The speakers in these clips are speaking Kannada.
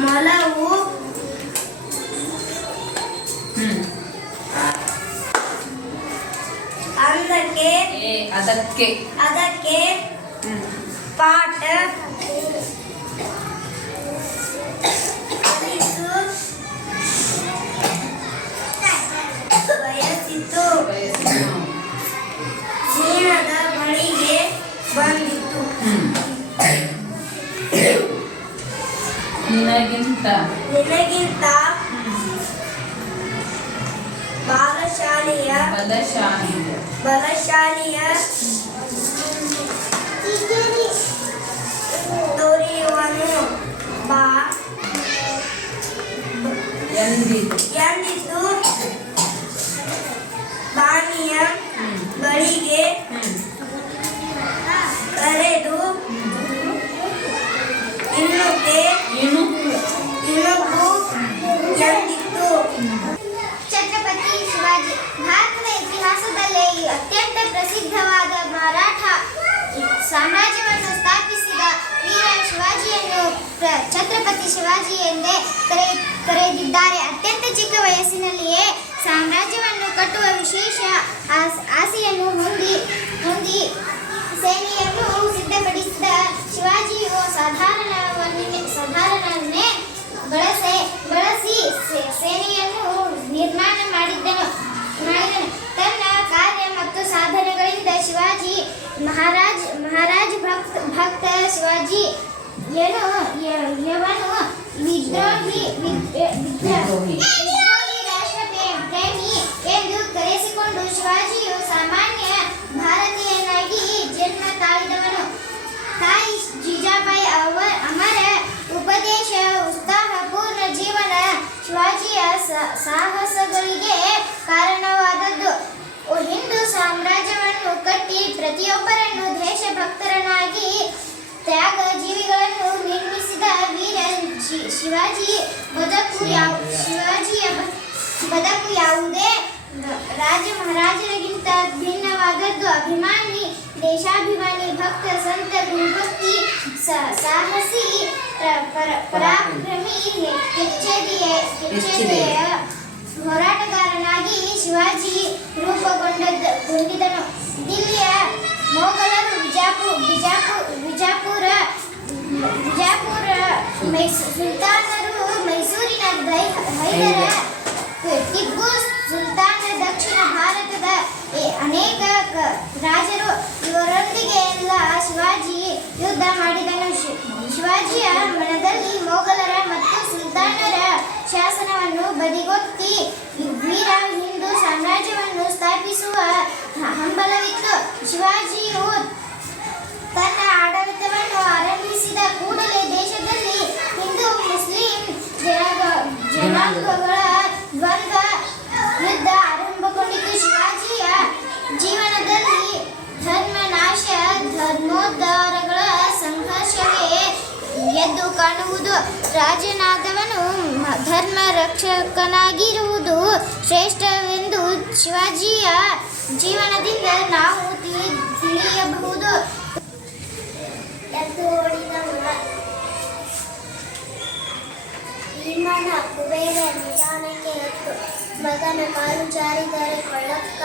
ಮೊಲವು ಅದಕ್ಕೆ ಅದಕ್ಕೆ. ಅದಕ್ಕೆ ನಿನಗಿಂತ ನಿನಗಿಂತ ಬಲಶಾಲಿಯ ಬಲಶಾಲಿಯ ಬಲಶಾಲಿಯ ದೊರೆಯುವನು ಬಾ. ಎಂದಿದು ಎಂದಿದ್ದು? ಬಾಣಿಯ ಬಳಿಗೆ ಕರೆದಿದ್ದಾರೆ ಅತ್ಯಂತ ಚಿಕ್ಕ ವಯಸ್ಸಿನಲ್ಲಿಯೇ ಸಾಮ್ರಾಜ್ಯವನ್ನು ಕಟ್ಟುವ ವಿಶೇಷ ಆಸ್- ಆಸೆಯನ್ನು ಹೊಂದಿ ಹೊಂದಿ ಸೇನೆಯನ್ನು ಸಿದ್ಧಪಡಿಸಿದ ಶಿವಾಜಿಯು ಸಾಧಾರಣವನ್ನೇ ಸಾಧಾರಣವನ್ನೇ ಬಳಸೆ, ಬಳಸಿ ಸೇನೆಯನ್ನು ನಿರ್ಮಾಣ ಮಾಡಿದ್ದನು, ಮಾಡಿದನು. ತನ್ನ ಕಾರ್ಯ ಮತ್ತು ಸಾಧನೆಗಳಿಂದ ಶಿವಾಜಿ ಮಹಾರಾಜ್ ಮಹಾರಾಜ್ ಭಕ್ತ ಭಕ್ತ ಶಿವಾಜಿ ಏನು ಯವನು ವಿದ್ರೋಹಿ, ವಿದ್- ವಿದ್ರೋಹಿ. ಎಂದು ಕರೆಸಿಕೊಂಡು ಶಿವಾಜಿಯು ಸಾಮಾನ್ಯ ಭಾರತೀಯನಾಗಿ ಜನ್ಮ ತಾಳಿದವನು ತಾಯಿ ಜಿಜಾಬಾಯಿ ಅವರ, ಅಮರ ಉಪದೇಶ ಉತ್ಸಾಹಪೂರ್ಣ ಜೀವನ ಶಿವಾಜಿಯ ಸಾಹಸಗಳಿಗೆ ಕಾರಣವಾದದ್ದು ಹಿಂದೂ ಸಾಮ್ರಾಜ್ಯವನ್ನು ಕಟ್ಟಿ ಪ್ರತಿಯೊಬ್ಬರನ್ನು ದೇಶಭಕ್ತರನ್ನಾಗಿ ತ್ಯಾಗ ಜೀವಿಗಳನ್ನು ನಿರ್ಮಿಸಿದ ವೀರ ಜಿ- ಶಿವಾಜಿ ಬದಕು ಯಾವ ಶಿವಾಜಿಯ ಬದಕು ಯಾವುದೇ ರಾಜ ಮಹಾರಾಜರಿಗಿಂತ ಭಿನ್ನವಾದದ್ದು. ಅಭಿಮಾನಿ, ದೇಶಾಭಿಮಾನಿ, ಭಕ್ತ, ಸಂತ, ಗುರುಭಕ್ತಿ ಸಾಹಸಿ, ಪ್ರ- ಪರ- ಪರಾಕ್ರಮಿ ಕೆಚ್ಚೆದೆಯ ಹೋರಾಟಗಾರನಾಗಿ ಶಿವಾಜಿ ರೂಪಗೊಂಡದ್ದು. ಗೊಂಡಿದನು ದಿಲ್ಲಿಯ ಮೊಘಲರು ಬಿಜಾಪುರ ಬಿಜಾಪುರ ವಿಜಾಪುರ ಸುಲ್ತಾನರು ಮೈಸೂರಿನ ಟಿಪ್ಪು ಸುಲ್ತಾನ ದಕ್ಷಿಣ ಭಾರತದ ಅನೇಕ ರಾಜರು. ಇವರೊಂದಿಗೆ ಎಲ್ಲ ಶಿವಾಜಿ ಯುದ್ಧ ಮಾಡಿದನು. ಶಿವಾಜಿಯ ಮನದಲ್ಲಿ ಮೊಘಲರ ಮತ್ತು ಸುಲ್ತಾನರ ಶಾಸನವನ್ನು ಬದಿಗೊತ್ತಿ ರಾಜನಾದವನು ಧರ್ಮ ರಕ್ಷಕನಾಗಿರುವುದು ಶ್ರೇಷ್ಠವೆಂದು ಶಿವಾಜಿಯ ಜೀವನದಿಂದ ನಾವು ತಿಳಿ, ತಿಳಿಯಬಹುದು. ಭೀಮನ ಕುಬೇರ ನಿಧಾನಕ್ಕೆ ಮಗನ ಕಾಲು ಜಾರಿದರೆ ಕೊಳ್ಳಕ್ಕ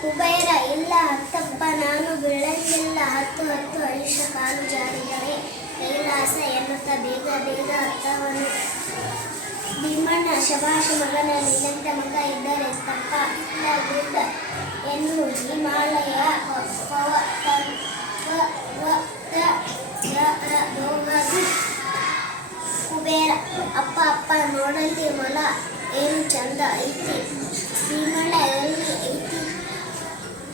ಕುಬೇರ, ಇಲ್ಲ ಹತ್ತಪ್ಪ, ನಾನು ಬೀಳಲಿಲ್ಲ ಹತ್ತು ಹತ್ತು ಐಷ ಕಾಲು ಜಾರಿದರೆ ಕೈಲಾಸ ಎನ್ನುತ್ತ ಬೇಗ ಬೇಗ ಅರ್ಥವನ್ನು. ಭೀಮಣ್ಣ ಶಭಾಷ ಮಗನ ನಿನ್ನಂತ ಮಗ ಇದ್ದರೆ ತಪ್ಪ. ಇಲ್ಲ ಗುಡ್ಡ ಎನ್ನು ಹಿಮಾಲಯ ಕುಬೇರ, ಅಪ್ಪ ಅಪ್ಪ ನೋಡಲ್ಲಿ ಮೊಲ, ಏನು ಚಂದ ಐತಿ. ಭೀಮಣ್ಣ ಎಲ್ಲಿ ಐತಿ?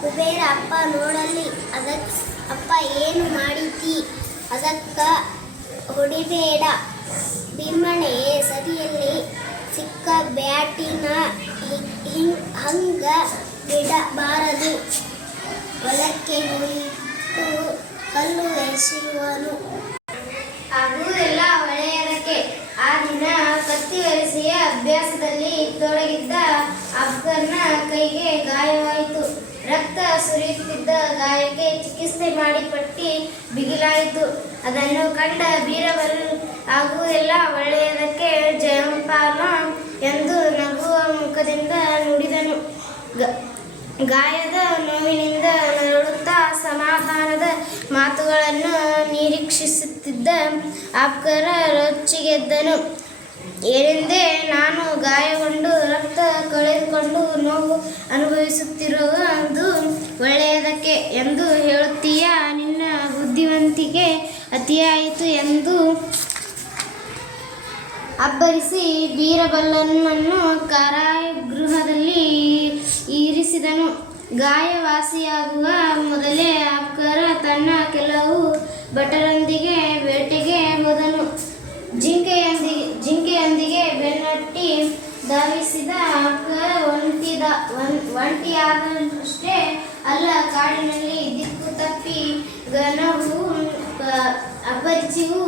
ಕುಬೇರ, ಅಪ್ಪ ನೋಡಲಿ ಅದಕ್ಕೆ ಅಪ್ಪ ಏನು ಮಾಡಿತಿ ಅದಕ್ಕ ಹೊಡಿಬೇಡ. ಭೀಮಣೆ ಸರಿಯಲ್ಲಿ ಸಿಕ್ಕ ಬ್ಯಾಟಿನ ಹಿಂಗ್, ಹಂಗ ಬಿಡಬಾರದು. ಹೊಲಕ್ಕೆ ಹೋಯಿತು ಕಲ್ಲು ಎಸೆಯುವನು. ಆಗುವುದೆಲ್ಲ ಒಳ್ಳೆಯದಕ್ಕೆ. ಆ ದಿನ ಕತ್ತಿವರಿಸೆಯ ಅಭ್ಯಾಸದಲ್ಲಿ ತೊಡಗಿದ್ದ ಸುರಿಯುತ್ತಿದ್ದ ಗಾಯಕ್ಕೆ ಚಿಕಿತ್ಸೆ ಮಾಡಿ ಪಟ್ಟಿ ಬಿಗಿಲಾಯಿತು. ಅದನ್ನು ಕಂಡ ಬೀರಬಲು ಹಾಗೂ ಎಲ್ಲ ಒಳ್ಳೆಯದಕ್ಕೆ ಜಯಂಪಾಲ ಎಂದು ನಗುವ ಮುಖದಿಂದ ನುಡಿದನು. ಗಾಯದ ನೋವಿನಿಂದ ನರಳುತ್ತಾ ಸಮಾಧಾನದ ಮಾತುಗಳನ್ನು ನಿರೀಕ್ಷಿಸುತ್ತಿದ್ದ ಆಪ್ಕರ ರೊಚ್ಚಿಗೆದ್ದನು. ಏನೆಂದೇ ನಾನು ಗಾಯಗೊಂಡು ರಕ್ತ ಕಳೆದುಕೊಂಡು ನೋವು ಅನುಭವಿಸುತ್ತಿರುವುದು ಒಳ್ಳೆಯದಕ್ಕೆ ಎಂದು ಹೇಳುತ್ತೀಯಾ? ನಿನ್ನ ಬುದ್ಧಿವಂತಿಕೆ ಅತಿಯಾಯಿತು ಎಂದು ಅಬ್ಬರಿಸಿ ಬೀರಬಲ್ಲನನ್ನು ಕಾರಾಗೃಹದಲ್ಲಿ ಇರಿಸಿದನು. ಗಾಯವಾಸಿಯಾಗುವ ಮೊದಲೇ ಅಕ್ಕರ ತನ್ನ ಕೆಲವು ಭಟರೊಂದಿಗೆ ಧಾವಿಸಿದ ಅಬ್ಕರ ಒಂಟಿದ ಒಂಟಿಯಾದಷ್ಟೇ ಅಲ್ಲ ಕಾಡಿನಲ್ಲಿ ದಿಕ್ಕು ತಪ್ಪಿ ಗನವು ಅಪರಿಚಿವು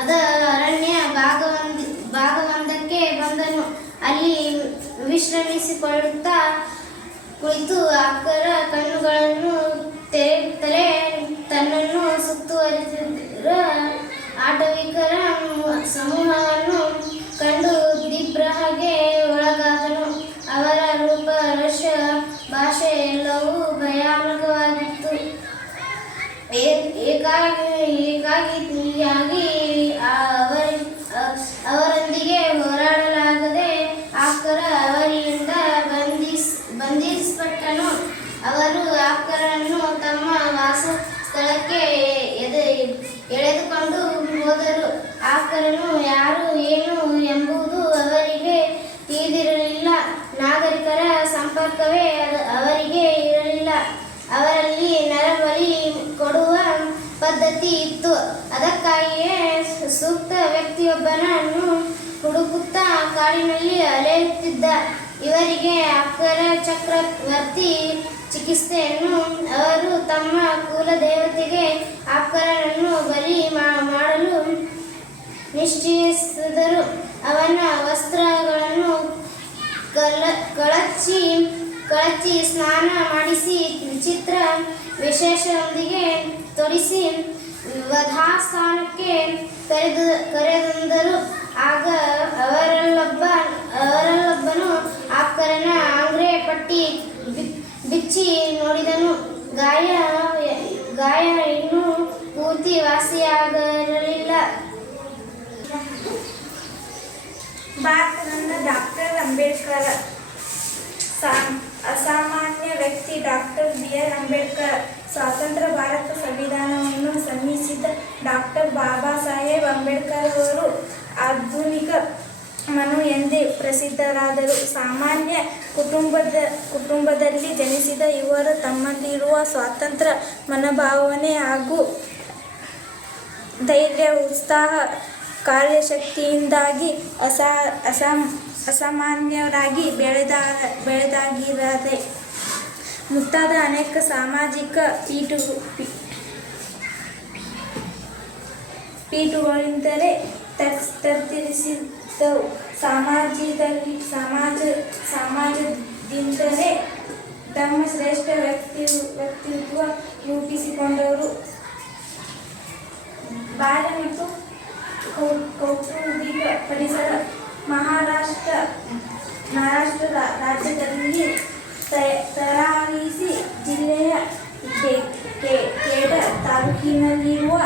ಅದ ಅರಣ್ಯ ಭಾಗವೊಂದ, ಭಾಗವೊಂದಕ್ಕೆ ಬಂದನು. ಅಲ್ಲಿ ವಿಶ್ರಮಿಸಿಕೊಳ್ಳುತ್ತಾ ಕುಳಿತು ಅಕ್ಕರ ಕಣ್ಣುಗಳನ್ನು ಅವರು ಆಕರನ್ನು ತಮ್ಮ ವಾಸ ಸ್ಥಳಕ್ಕೆ ಎದೆ ಎಳೆದುಕೊಂಡು ಹೋದರು. ಆಕರನು ಯಾರು ಏನು ಎಂಬುದು ಅವರಿಗೆ ತಿಳಿದಿರಲಿಲ್ಲ. ನಾಗರಿಕರ ಸಂಪರ್ಕವೇ ಅವರಿಗೆ ಇರಲಿಲ್ಲ. ಅವರಲ್ಲಿ ನರಬಲಿ ಕೊಡುವ ಪದ್ಧತಿ ಇತ್ತು. ಅದಕ್ಕಾಗಿಯೇ ಸೂಕ್ತ ವ್ಯಕ್ತಿಯೊಬ್ಬನನ್ನು ಹುಡುಕುತ್ತಾ ಕಾಡಿನಲ್ಲಿ ಅಲೆಯುತ್ತಿದ್ದ. ಇವರಿಗೆ ಅಕ್ಕರ ಚಕ್ರವರ್ತಿ ಚಿಕಿತ್ಸೆಯನ್ನು ಅವರು ತಮ್ಮ ಕುಲದೇವತೆಗೆ ಆಪ್ಕರನ್ನು ಬಲಿ ಮಾಡಲು ನಿಶ್ಚಯಿಸಿದರು. ಅವನ ವಸ್ತ್ರಗಳನ್ನು ಕಲ, ಕಳಚಿ ಕಳಚಿ ಸ್ನಾನ ಮಾಡಿಸಿ ವಿಚಿತ್ರ ವಿಶೇಷದೊಂದಿಗೆ ತೊಡಿಸಿ ವಧಾಸ್ಥಾನಕ್ಕೆ ಕರೆದು, ಕರೆದಂದರು. ಆಗ ಅವರಲ್ಲೊಬ್ಬ, ಅವರಲ್ಲೊಬ್ಬನು ಆಪ್ಕರನ ಆಂಗ್ರೆ ಪಟ್ಟಿ ಬಿಚ್ಚಿ ನೋಡಿದನು. ಗಾಯ ಗಾಯ ಇನ್ನೂ ಪೂರ್ತಿ ವಾಸಿಯಾಗಿರಲಿಲ್ಲ ಭಾರತದ ಡಾಕ್ಟರ್ ಅಂಬೇಡ್ಕರ್ ಅಸಾಮಾನ್ಯ ವ್ಯಕ್ತಿ ಡಾಕ್ಟರ್ ಬಿ ಆರ್ ಅಂಬೇಡ್ಕರ್ ಸ್ವಾತಂತ್ರ್ಯ ಭಾರತ ಸಂವಿಧಾನವನ್ನು ಸನ್ನಿಸಿದ ಡಾಕ್ಟರ್ ಬಾಬಾ ಸಾಹೇಬ್ ಅಂಬೇಡ್ಕರ್ ಅವರು ಆಧುನಿಕ ಮನು ಎಂದೇ ಪ್ರಸಿದ್ಧರಾದರು ಸಾಮಾನ್ಯ ಕುಟುಂಬದ, ಕುಟುಂಬದಲ್ಲಿ ಜನಿಸಿದ ಇವರು ತಮ್ಮಲ್ಲಿರುವ ಸ್ವಾತಂತ್ರ್ಯ, ಮನೋಭಾವನೆ ಹಾಗೂ ಧೈರ್ಯ, ಉತ್ಸಾಹ, ಕಾರ್ಯಶಕ್ತಿಯಿಂದಾಗಿ ಅಸಾ ಅಸಾಮ್ ಅಸಾಮಾನ್ಯರಾಗಿ ಬೆಳೆದ, ಬೆಳೆದಾಗಿರದೆ ಮುಂತಾದ ಅನೇಕ ಸಾಮಾಜಿಕ ಪೀಠು ಪಿ- ಪೀಠುಗಳಿಂದಲೇ ತರ್ಸ್- ತತ್ತರಿಸಿದ್ದವು ಸಮಾಜದಲ್ಲಿ ಸಮಾಜ, ಸಮಾಜದಿಂದಲೇ ತಮ್ಮ ಶ್ರೇಷ್ಠ ವ್ಯಕ್ತಿ, ವ್ಯಕ್ತಿತ್ವ ರೂಪಿಸಿಕೊಂಡವರು. ಬಾಲ್ಯ ಮತ್ತು ಕೌಟುಂಬಿಕ ಪರಿಸರ ಮಹಾರಾಷ್ಟ್ರ ಮಹಾರಾಷ್ಟ್ರ ರಾಜ್ಯದಲ್ಲಿ ತರಾರಿಸಿ ಜಿಲ್ಲೆಯ ಕೇಡ ತಾಲೂಕಿನಲ್ಲಿರುವ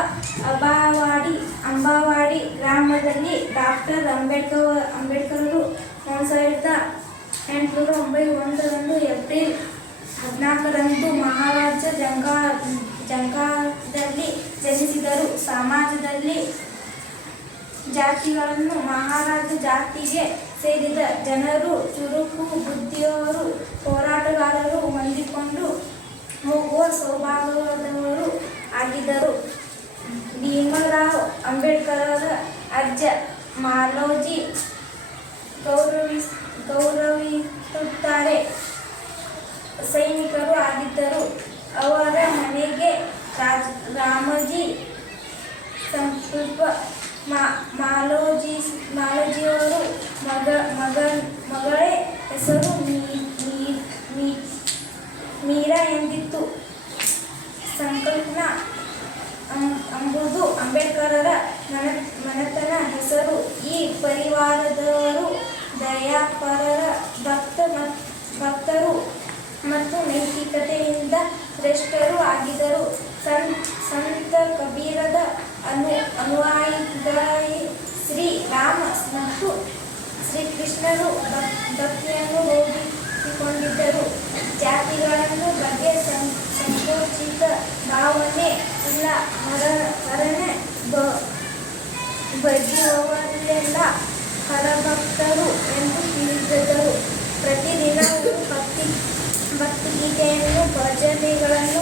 ಅಬಾವಾಡಿ, ಅಂಬಾವಾಡಿ ಗ್ರಾಮದಲ್ಲಿ ಡಾಕ್ಟರ್ ಅಂಬೇಡ್ಕರ್ ಅವರು ಒಂದು ಸಾವಿರದ ಎಂಟುನೂರ ಒಂಬೈವತ್ತೊಂದರಂದು ಏಪ್ರಿಲ್ ಹದಿನಾಲ್ಕರಂದು ಮಹಾರಾಜ ಜಂಗಾ, ಜಂಗಾದಲ್ಲಿ ಜನಿಸಿದರು. ಸಮಾಜದಲ್ಲಿ ಜಾತಿಗಳನ್ನು ಮಹಾರಾಜ ಜಾತಿಗೆ ಸೇರಿದ ಜನರು, ಚುರುಕು ಬುದ್ಧಿಯವರು, ಹೋರಾಟಗಾರರು ಹೊಂದಿಕೊಂಡು ಹೋಗುವ ಸ್ವಭಾವದವರು ಆಗಿದ್ದರು. ಭೀಮರಾವ್ ಅಂಬೇಡ್ಕರ್ ಅವರ ಅಜ್ಜ ಮಾಲೋಜಿ ಗೌರವಿಸ್ ಗೌರವಿಸುತ್ತಾರೆ. ಸೈನಿಕರು ಆಗಿದ್ದರು. ಅವರ ಮನೆಗೆ ರಾಜ್ ರಾಮಜಿ ಸಂಕಲ್ಪ ಮಾ- ಮಾಲೋಜಿ ಮಾಲೋಜಿಯವರು ಮಗ ಮಗ ಮಗಳೇ ಹೆಸರು ಮೀರಾ ಎಂದಿತ್ತು. ಸಂಕಲ್ಪನ ಅಂ- ಎಂಬುದು ಅಂಬೇಡ್ಕರರ ಮನ ಮನೆತನ ಹೆಸರು. ಈ ಪರಿವಾರದವರು ದಯಾಪರರ ಭಕ್ತ ಭಕ್ತರು ಮತ್ತು ನೈತಿಕತೆಯಿಂದ ಶ್ರೇಷ್ಠರು ಆಗಿದ್ದರು. ಸಂ ಸಂತ ಕಬೀರದ ಅನು ಅನುಯಾಯಿಗಳಾಗಿ ಶ್ರೀ ರಾಮ ಮತ್ತು ಶ್ರೀಕೃಷ್ಣರು ಭಕ್- ಭಕ್ತಿಯನ್ನು ಹೋಗಿಕೊಂಡಿದ್ದರು ಜಾತಿಗಳನ್ನು ಬಗ್ಗೆ ಸಂ- ಸಂಕೋಚಿತ ಭಾವನೆ ಇಲ್ಲ. ಹರ ಹರಣೆ ಬ ಬಗೆಯುವವರೆಲ್ಲ ಹರಭಕ್ತರು ಎಂದು ತಿಳಿದಿದ್ದರು ಪ್ರತಿದಿನವೂ ಭಕ್ತಿ, ಭಕ್ತಿಗೀತೆಯನ್ನು, ಭಜನೆಗಳನ್ನು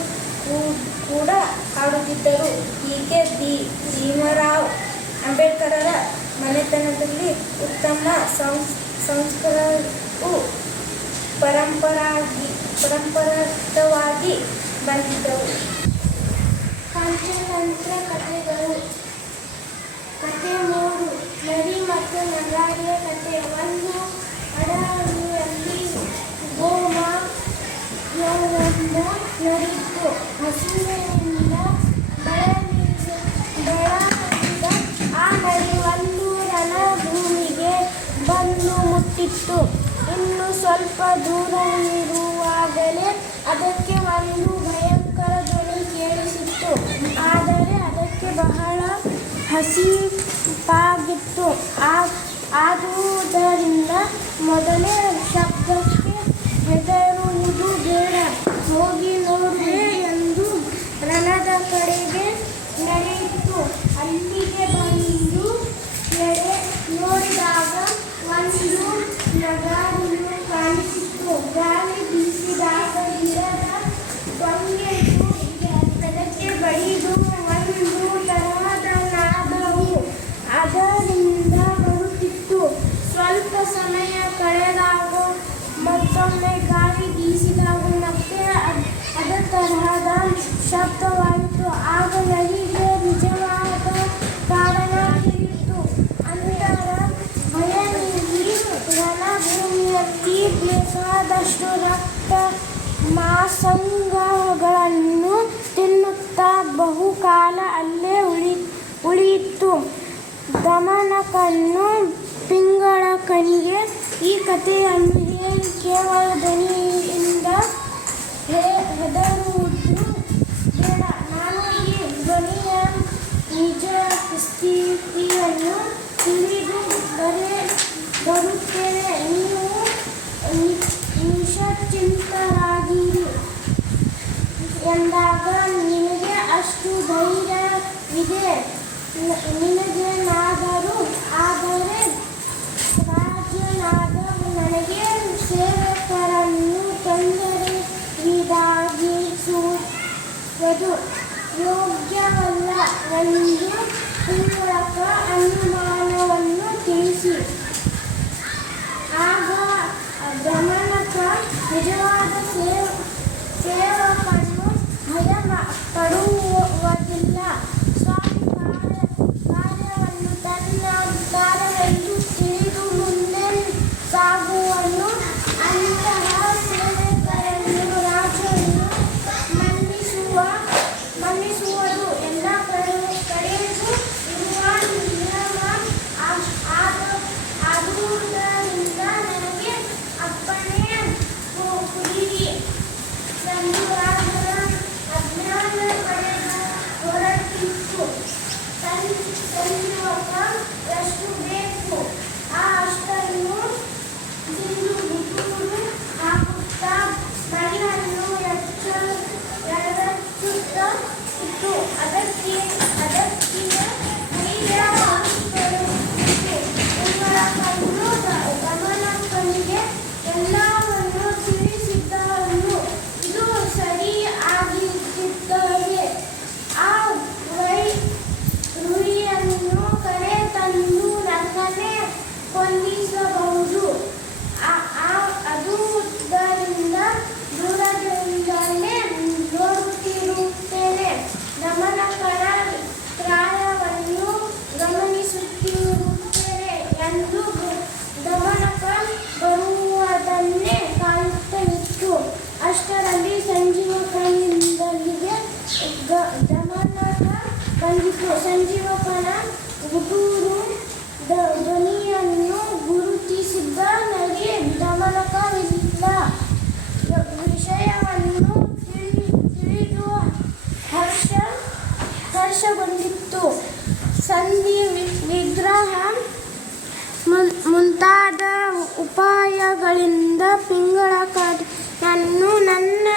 ಕೂಡ ಹಾಡುತ್ತಿದ್ದರು. ಹೀಗೆ ಬಿ ಭೀಮರಾವ್ ಅಂಬೇಡ್ಕರರ ಮನೆತನದಲ್ಲಿ ಉತ್ತಮ ಸಂಸ್ ಸಂಸ್ಕಾರವು ಪರಂಪರಾಗಿ ಬಂದಿದ್ದವು ಪಂಚತಂತ್ರ ಕಥೆಗಳು ಕಥೆ ಮೂರು ನರಿ ಮತ್ತು ನಗಾರಿಯ ಕಥೆ. ಒಂದು ಅಡವಿಯಲ್ಲಿ ಗೋಮ ಯೋಗದಿಂದ ನರಿತು ಹಸುವಿನಿಂದ ಬೆಳಗಿದ ಆ ನರಿ ಒಂದು ರಣಭೂಮಿಗೆ ಬಂದು ಮುಟ್ಟಿತ್ತು. ಇನ್ನು ಸ್ವಲ್ಪ ದೂರ ಇರುವಾಗಲೇ ಅದಕ್ಕೆ ಒಂದು ಅದಕ್ಕೆ ಬಹಳ ಹಸಿಪಾಗಿತ್ತು ಆದುದರಿಂದ ಮೊದಲೇ ಶಬ್ದಕ್ಕೆ ಹೆದರುವುದು ಬೇಡ. ಹೋಗಿ ನೋಡಿದೆ ಎಂದು ರಣದ ಕಡೆಗೆ ನಡೆಯಿತು. ಅಲ್ಲಿಗೆ ಬೇಕಾದಷ್ಟು ರಕ್ತ ಮಾಸಂಗಗಳನ್ನು ತಿನ್ನುತ್ತಾ ಬಹುಕಾಲ ಅಲ್ಲೇ ಉಳಿ, ಉಳಿಯಿತು. ದಮನಕನ್ನು ಪಿಂಗಳಕನಿಗೆ ಈ ಕಥೆಯನ್ನು ಕೇವಲ ಧ್ವನಿಯಿಂದ ಹೆದರುವುದು ಬೇಡ. ನಾನು ಈ ಧ್ವನಿಯ ನಿಜ ಸ್ಥಿತಿಯನ್ನು ತಿಳಿದು ಬರೇ, ಬರುತ್ತೇನೆ ನೀವು ನಿ- ನಿಶ್ಚಿಂತರಾಗಿರಿ ಎಂದಾಗ ನಿನಗೆ ಅಷ್ಟು ಧೈರ್ಯವಿದೆ. ನಿನಗೇನಾದರೂ ಆದರೆ ರಾಜನಾದ ನನಗೆ ಸೇವಕರನ್ನು ತೊಂದರೆಗೀಡಾಗಿಸುವುದು ಯೋಗ್ಯವಲ್ಲ ಎಂದು ಮೂಲಕ ಅನುಮಾನವನ್ನು ತಿಳಿಸಿ. ಆಗ ಗಮನಕ ನಿಜವಾದ ಸೇವ ಸೇವಕನು ಭಯ ಮ- ಪಡುವುದಿಲ್ಲ ಸ್ವಾಮಿ ಕಾರ್ಯ ಕಾರ್ಯವನ್ನು ತನ್ನ ಕಾರ್ಯವೆಂದು ಮುಂತಾದ ಉಪಾಯಗಳಿಂದ ಪಿಂಗಳ ಕಡೆಯನ್ನು ನನ್ನ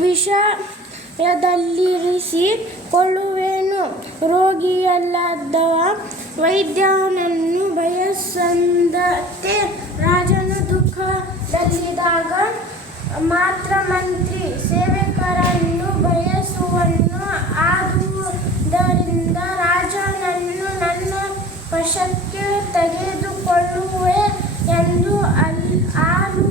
ವಿಷಯದಲ್ಲಿರಿಸಿಕೊಳ್ಳುವೆನು ರೋಗಿಯಲ್ಲದವ ವೈದ್ಯನನ್ನು ಬಯಸಂದತೆ ರಾಜನು ದುಃಖದಲ್ಲಿದ್ದಾಗ ಮಾತ್ರ ಮಂತ್ರಿ ಸೇವಕರನ್ನು ಬಯಸುವನ್ನು ಆದುದರಿಂದ ರಾಜನನ್ನು ನನ್ನ ವಶಕ್ಕೆ ಕೊಳ್ಳುವೆ ಎಂದು ಅಲ್ ಆರು